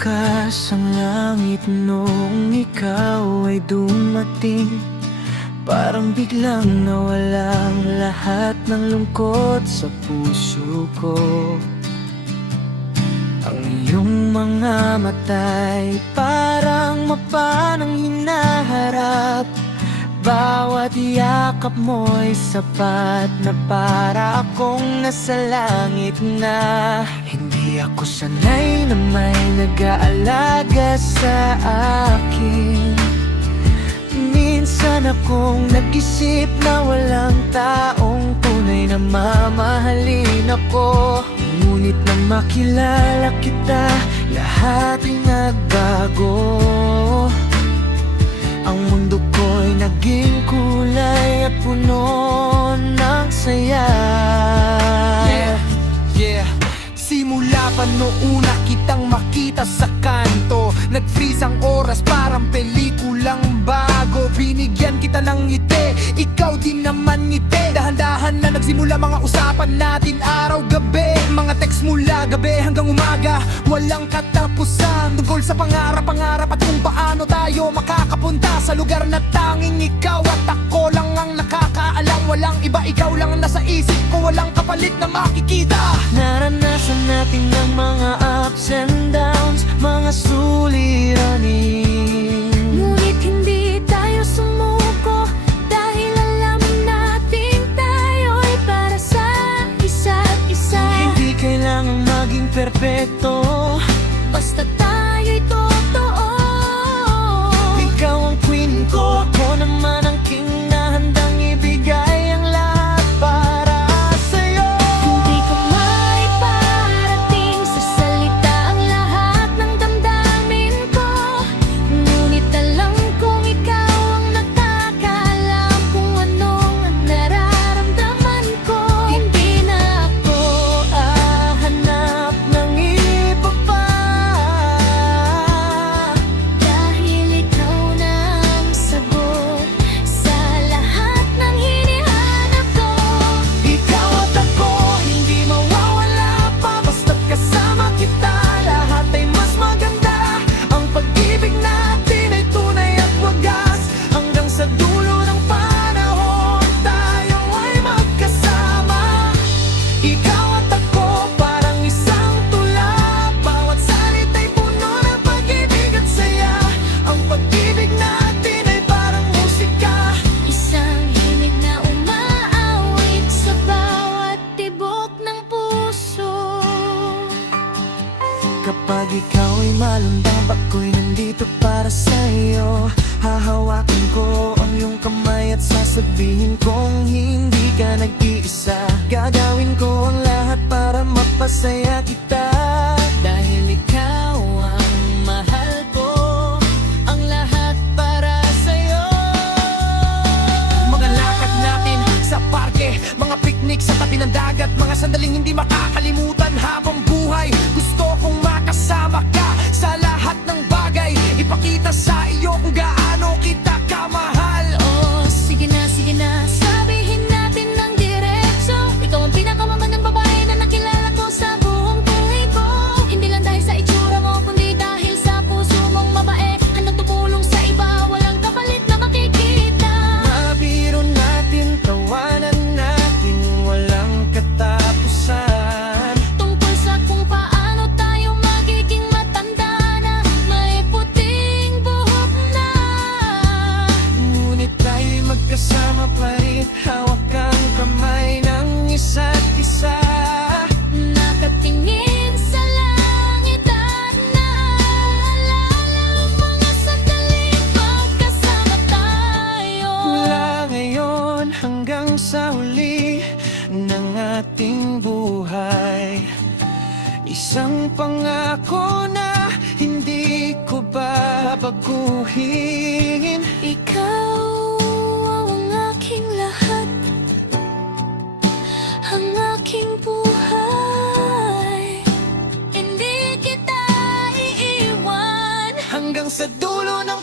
Bukas ang langit noong ikaw ay dumating. Parang biglang nawala ang lahat ng lungkot sa puso ko. Ang iyong mga mata'y parang mapa ng hinaharap. Bawat yakap mo'y sapat na para akong nasa langit na. Hindi ako sanay na may nag-aalaga sa akin. Minsan akong nag-isip na walang taong tunay na mamahalin ako. Ngunit nang makilala kita, lahat ay nagbago. Ang mundo ko'y naging kulay at puno ng saya. Yeah. Simula pa noon na kitang makita sa kanto. Nag-freeze ang oras parang pelikulang bago. Binigyan kita ng ngiti, ikaw din naman ngiti. Dahan-dahan na nagsimula mga usapan natin araw-gabi. Mga text mula gabi hanggang umaga, walang katapusan. Tungkol sa pangarap at kung paano tayo makakapunta sa lugar na tanging ikaw at ako lang ang nakakaalam. Walang iba, ikaw lang ang nasa isip ko, walang kapalit na makikita. Naranasan natin ng mga ups and downs, mga suliranin. Ngunit hindi tayo sumuko, dahil alam natin tayo'y para sa isa't isa. Hindi kailangang maging perpekto, Basta tayo'y totoo. ikaw ang queen ko, ako naman ang king na handang ibigay ang lahat para sa'yo. Hindi ko maiparating sa salita ang lahat ng damdamin ko. Ngunit alam kong ikaw ang nakakaalam kung anong nararamdaman ko. Hindi na ako hahanap ng iba pa, Dahil ikaw na ang sagot sa lahat ng hinihanap ko. ikaw at ako hindi mawawala pa. Basta't kasama kita, lahat ay mas maganda. Ang pag-ibig natin ay tunay at wagas. Hanggang sa dulo ng panahon, tayo ay magkasama. Ikaw at ako parang isang tula, bawat salita'y puno ng pag-ibig at saya. Ang pag-ibig natin ay parang musika, Isang hinig na umaawit sa bawat tibok ng puso. kapag ikaw ay malundang, ako'y nandito para sa'yo. Hahawakan ko ang iyong kamay at sasabihin kong hindi ka nag-iisa. Gagawin ko ang lahat para mapasaya kita, dahil ikaw ang mahal ko, ang lahat para sa'yo. Mga lakad natin sa parke, mga picnic sa tabi ng dagat, mga sandaling hindi makakalimutan habang buhay. Gusto kong makasama ka sa lahat ng bagay, ipakita sa iyo kung gaano kita kamahal. Oh, sige na, sabihin natin ng diretso. Ikaw ang pinakamagandang babae na nakilala ko sa buong buhay ko. Hindi lang dahil sa itsura mo, kundi dahil sa puso mong mabae. Handang tumulong sa iba, walang kapalit na makikita. Mabiro natin, tawanan natin, walang katapusan. Tungkol sa kung paano tayo magiging matanda na may puting buhok na. Ngunit tayo'y magkasama pa rin, hawak ang kamay ng isa't isa. Nakatingin sa langit at naalala ang mga sandaling pagkasama tayo. Mula ngayon hanggang sa huli ng ating buhay, isang pangako na hindi ko babaguhin. Ikaw ang aking lahat, ang aking buhay. Hindi kita iiwan Hanggang sa dulo ng